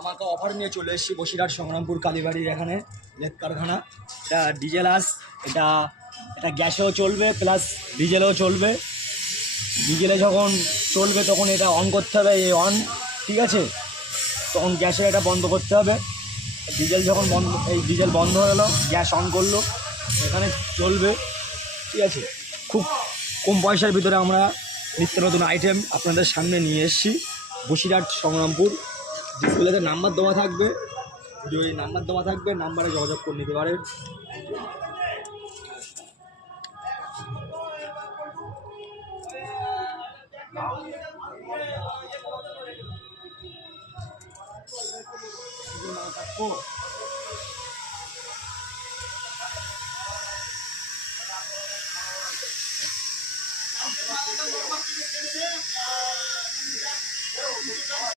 ধামাকা অফার নিয়ে চলে এসেছি বসিরহাট সংগ্রামপুর কালীবাড়ির এখানে লেদ কারখানা। এটা ডিজেল আস, এটা এটা গ্যাসেও চলবে প্লাস ডিজেলেও চলবে। ডিজেলে যখন চলবে তখন এটা অন করতে হবে, এই অন, ঠিক আছে? তখন গ্যাসের এটা বন্ধ করতে হবে। ডিজেল যখন বন্ধ, এই ডিজেল বন্ধ হয়ে গেলো, গ্যাস অন করলো, এখানে চলবে, ঠিক আছে? খুব কম পয়সার ভিতরে আমরা নিত্য নতুন আইটেম আপনাদের সামনে নিয়ে এসেছি বসিরহাট সংগ্রামপুর। ডিসপ্লেতে নাম্বার দেওয়া থাকবে, ভিডিও নাম্বার দেওয়া থাকবে, নাম্বারে যোগাযোগ করে নিতে পারেন। থাকবো